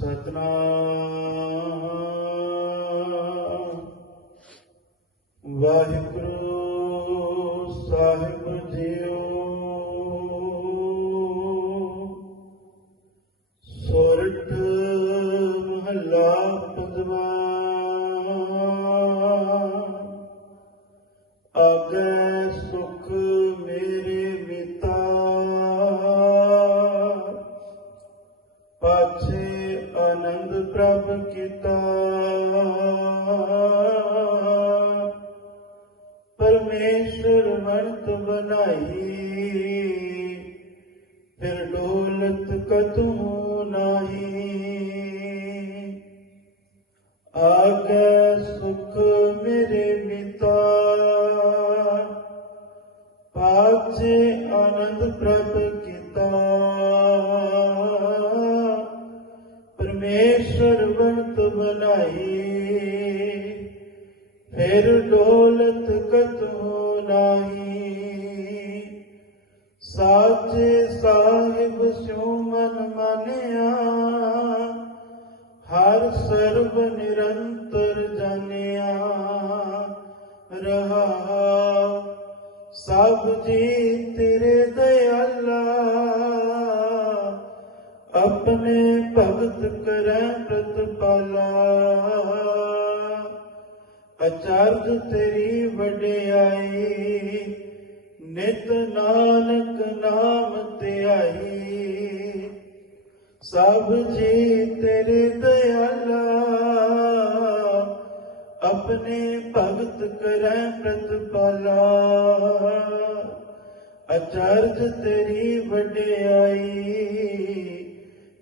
ਸਤਨਾਮ। ਵਾਹਿਗੁਰੂ ਸਾਹਿਬ ਜੀਓ। ਸੋਰਠ ਮਹੱਲਾ ਪੰਜਵਾ। ਆਗੇ ਸੁਖ ਮੇਰੇ ਮਿਤਾ। ਪਾਛੇ ਪ੍ਰਭ ਕੀਤਾ। ਪਰਮੇਸ਼ਰ ਵਰਤ ਬਣਾਈ, ਫਿਰ ਡੋਲਤ ਕਤੂ ਨਾਹੀ। ਆਗੇ ਸੁਖ ਮੇਰੇ ਮਿਤਾ ਪਾਛੇ ਆਨੰਦ ਪ੍ਰਭ ਕੀਤਾ। ਪਰਮੇਸ਼ਰ ਵਰਤ ਬਣਾਈ ਫਿਰ ਡੋਲਤ ਕਤੂ ਨਾਹੀ। ਸਾਚੇ ਸਾਹਿਬ ਸਿਉ ਮਨ ਮਾਨਿਆ। ਹਰ ਸਰਬ ਨਿਰੰਤਰ ਜਾਣਿਆ। ਰਹਾ ਸਭ ਜੀ ਤੇਰੇ ਦਇਆਲਾ। ਆਪਣੇ ਭਗਤ ਕਰੈ ਪ੍ਰਤਪਾਲਾ। ਅਚਰਜ ਤੇਰੀ ਵਡਿਆਈ, ਨਿਤ ਨਾਨਕ ਨਾਮ ਧਿਆਈ। ਸਭ ਜੀ ਤੇਰੇ ਦਇਆਲਾ, ਆਪਣੇ ਭਗਤ ਕਰੈ ਪ੍ਰਤਪਾਲਾ। ਅਚਰਜ ਤੇਰੀ ਵਡਿਆਈ